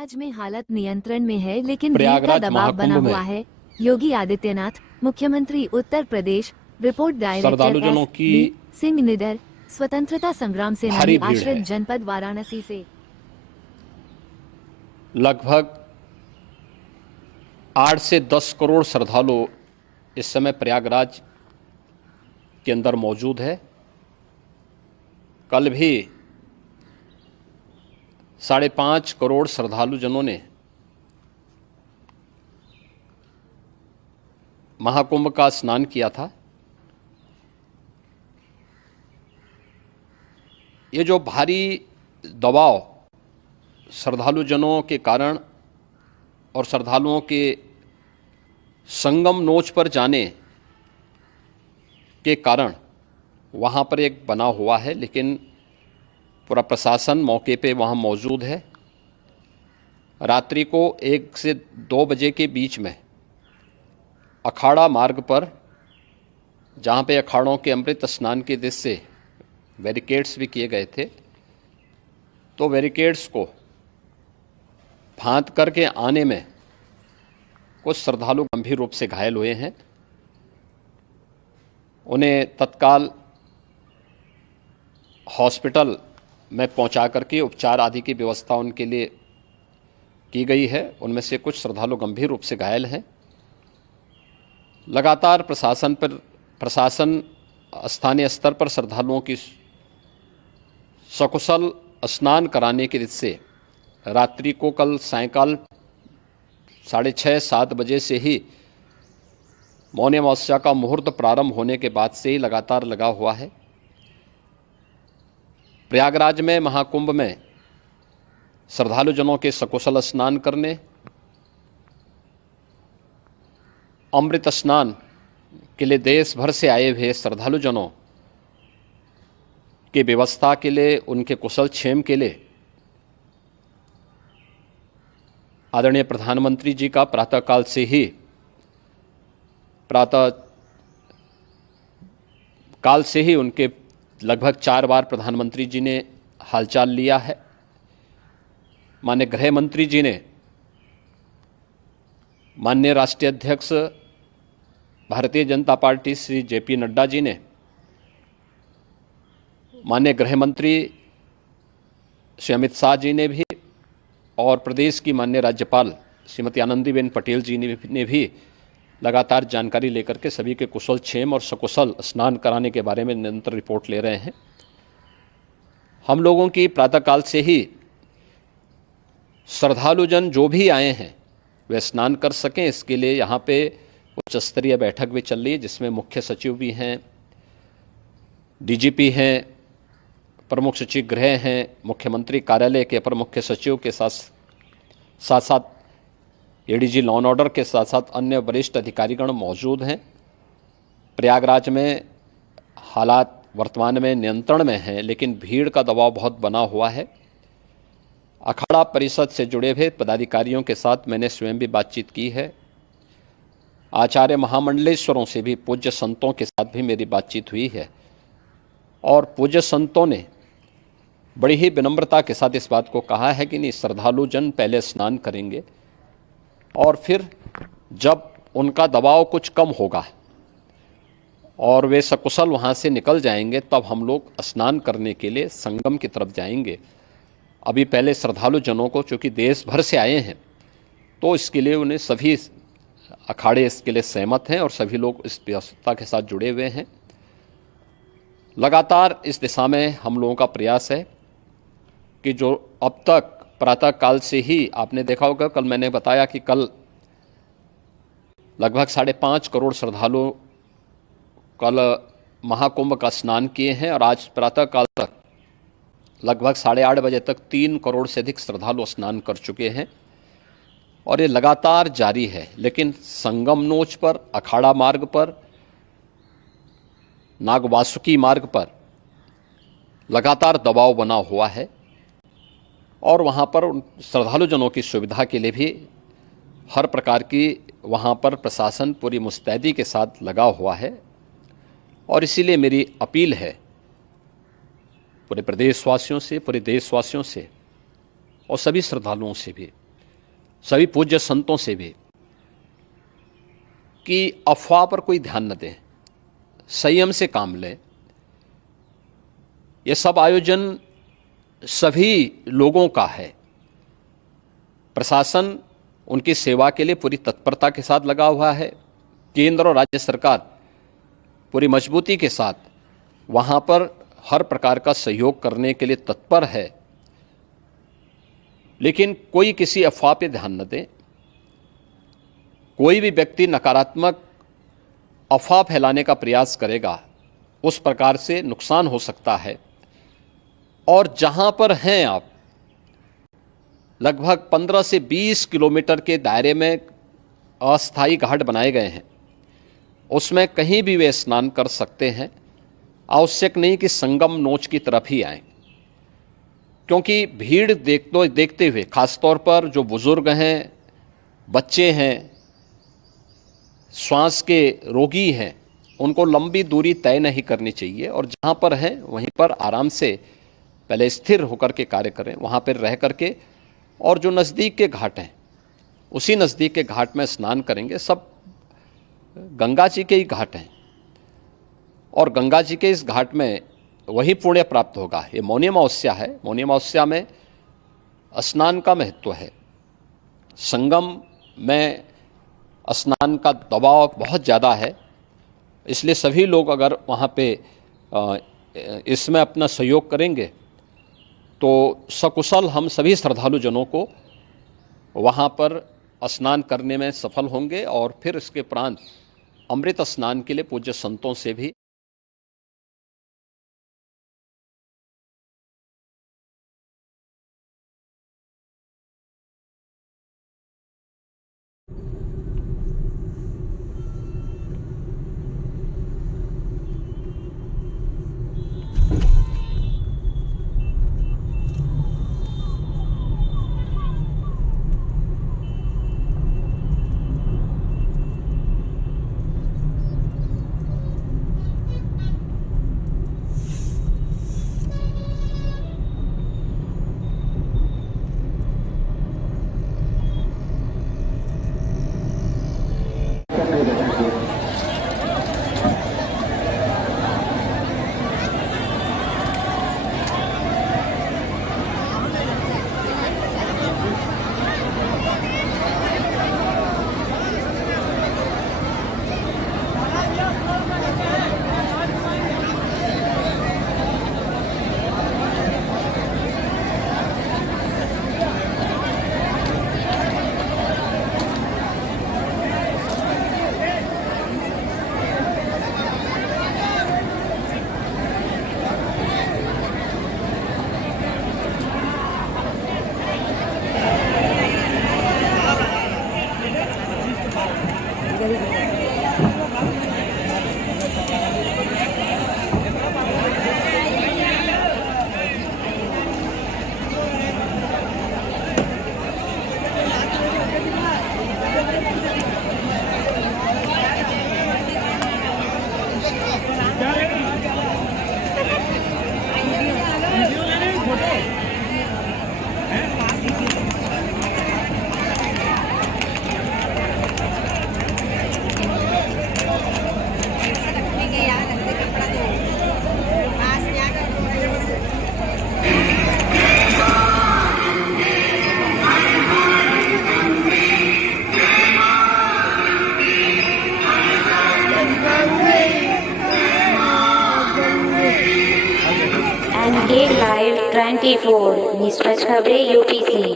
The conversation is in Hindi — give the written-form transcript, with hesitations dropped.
प्रयागराज में हालत नियंत्रण में है, लेकिन भीड़ का प्रयागराज दबाव बना महाकुंभ हुआ में है। योगी आदित्यनाथ, मुख्यमंत्री उत्तर प्रदेश। रिपोर्ट डायरेक्टर श्रद्धालुजनों की S.B. सिंह निडर, स्वतंत्रता संग्राम सेनानी भारी भीड़ आश्रित है। जनपद वाराणसी से। लगभग 8 से 10 करोड़ श्रद्धालु इस समय प्रयागराज के अंदर मौजूद है। कल भी 5.5 करोड़ श्रद्धालुजनों ने महाकुंभ का स्नान किया था। ये जो भारी दबाव श्रद्धालुजनों के कारण और श्रद्धालुओं के संगम नोच पर जाने के कारण वहाँ पर एक बना हुआ है, लेकिन पूरा प्रशासन मौके पे वहाँ मौजूद है। रात्रि को 1 से 2 बजे के बीच में अखाड़ा मार्ग पर, जहाँ पे अखाड़ों के अमृत स्नान के दृश्य से बैरिकेड्स भी किए गए थे, तो बैरिकेड्स को फांद करके आने में कुछ श्रद्धालु गंभीर रूप से घायल हुए हैं। उन्हें तत्काल हॉस्पिटल में पहुंचा करके उपचार आदि की व्यवस्था उनके लिए की गई है। उनमें से कुछ श्रद्धालु गंभीर रूप से घायल हैं। लगातार प्रशासन स्थानीय स्तर पर श्रद्धालुओं की सकुशल स्नान कराने के दृष्टि से रात्रि को कल सायंकाल 6:30-7 बजे से ही मौनी अमावस्या का मुहूर्त प्रारंभ होने के बाद से ही लगातार लगा हुआ है। प्रयागराज में महाकुंभ में श्रद्धालुजनों के सकुशल स्नान करने, अमृत स्नान के लिए देश भर से आए हुए श्रद्धालुजनों की व्यवस्था के लिए, उनके कुशल क्षेम के लिए आदरणीय प्रधानमंत्री जी का प्रातःकाल से ही उनके लगभग 4 बार प्रधानमंत्री जी ने हालचाल लिया है। माननीय गृह मंत्री जी ने, माननीय राष्ट्रीय अध्यक्ष भारतीय जनता पार्टी श्री JP नड्डा जी ने, माननीय गृह मंत्री श्री अमित शाह जी ने भी, और प्रदेश की माननीय राज्यपाल श्रीमती आनंदीबेन पटेल जी ने भी लगातार जानकारी लेकर के सभी के कुशल क्षेम और सकुशल स्नान कराने के बारे में निरंतर रिपोर्ट ले रहे हैं। हम लोगों की प्रातःकाल से ही श्रद्धालुजन जो भी आए हैं वे स्नान कर सकें, इसके लिए यहाँ पे उच्च स्तरीय बैठक भी चल रही है, जिसमें मुख्य सचिव भी हैं, DGP हैं, प्रमुख सचिव गृह हैं, मुख्यमंत्री कार्यालय के अपर मुख्य सचिव के साथ ADG लॉ एंड ऑर्डर के साथ साथ अन्य वरिष्ठ अधिकारीगण मौजूद हैं। प्रयागराज में हालात वर्तमान में नियंत्रण में हैं, लेकिन भीड़ का दबाव बहुत बना हुआ है। अखाड़ा परिषद से जुड़े हुए पदाधिकारियों के साथ मैंने स्वयं भी बातचीत की है। आचार्य महामंडलेश्वरों से भी, पूज्य संतों के साथ भी मेरी बातचीत हुई है, और पूज्य संतों ने बड़ी ही विनम्रता के साथ इस बात को कहा है कि नहीं, श्रद्धालु जन पहले स्नान करेंगे और फिर जब उनका दबाव कुछ कम होगा और वे सकुशल वहाँ से निकल जाएंगे, तब हम लोग स्नान करने के लिए संगम की तरफ जाएंगे। अभी पहले श्रद्धालु जनों को, चूँकि देश भर से आए हैं, तो इसके लिए उन्हें सभी अखाड़े इसके लिए सहमत हैं और सभी लोग इस व्यवस्था के साथ जुड़े हुए हैं। लगातार इस दिशा में हम लोगों का प्रयास है कि जो अब तक प्रातःकाल से ही आपने देखा होगा, कल मैंने बताया कि कल लगभग 5.5 करोड़ श्रद्धालु कल महाकुंभ का स्नान किए हैं, और आज प्रातःकाल तक लगभग 8:30 बजे तक 3 करोड़ से अधिक श्रद्धालु स्नान कर चुके हैं, और ये लगातार जारी है। लेकिन संगम नोच पर, अखाड़ा मार्ग पर, नागवासुकी मार्ग पर लगातार दबाव बना हुआ है, और वहाँ पर श्रद्धालुजनों की सुविधा के लिए भी हर प्रकार की वहाँ पर प्रशासन पूरी मुस्तैदी के साथ लगा हुआ है। और इसीलिए मेरी अपील है पूरे प्रदेशवासियों से, पूरे देशवासियों से और सभी श्रद्धालुओं से भी सभी पूज्य संतों से भी कि अफवाह पर कोई ध्यान न दें, संयम से काम लें। ये सब आयोजन सभी लोगों का है। प्रशासन उनकी सेवा के लिए पूरी तत्परता के साथ लगा हुआ है। केंद्र और राज्य सरकार पूरी मजबूती के साथ वहाँ पर हर प्रकार का सहयोग करने के लिए तत्पर है। लेकिन कोई किसी अफवाह पे ध्यान न दें। कोई भी व्यक्ति नकारात्मक अफवाह फैलाने का प्रयास करेगा, उस प्रकार से नुकसान हो सकता है। और जहाँ पर हैं आप, लगभग 15 से 20 किलोमीटर के दायरे में अस्थायी घाट बनाए गए हैं, उसमें कहीं भी वे स्नान कर सकते हैं। आवश्यक नहीं कि संगम नोच की तरफ ही आएं, क्योंकि भीड़ देखते हुए खासतौर पर जो बुजुर्ग हैं, बच्चे हैं, श्वास के रोगी हैं, उनको लंबी दूरी तय नहीं करनी चाहिए और जहाँ पर हैं वहीं पर आराम से पहले स्थिर होकर के कार्य करें, वहाँ पर रह करके। और जो नज़दीक के घाट हैं, उसी नज़दीक के घाट में स्नान करेंगे। सब गंगा जी के ही घाट हैं और गंगा जी के इस घाट में वही पुण्य प्राप्त होगा। ये मौनी अमावस्या है। मौनी अमावस्या में स्नान का महत्व है। संगम में स्नान का दबाव बहुत ज़्यादा है, इसलिए सभी लोग अगर वहाँ पे इसमें अपना सहयोग करेंगे तो सकुशल हम सभी श्रद्धालु जनों को वहाँ पर स्नान करने में सफल होंगे और फिर इसके उपरांत अमृत स्नान के लिए पूज्य संतों से भी एनके लाइव 24 निष्पक्ष खबरें यूपी से।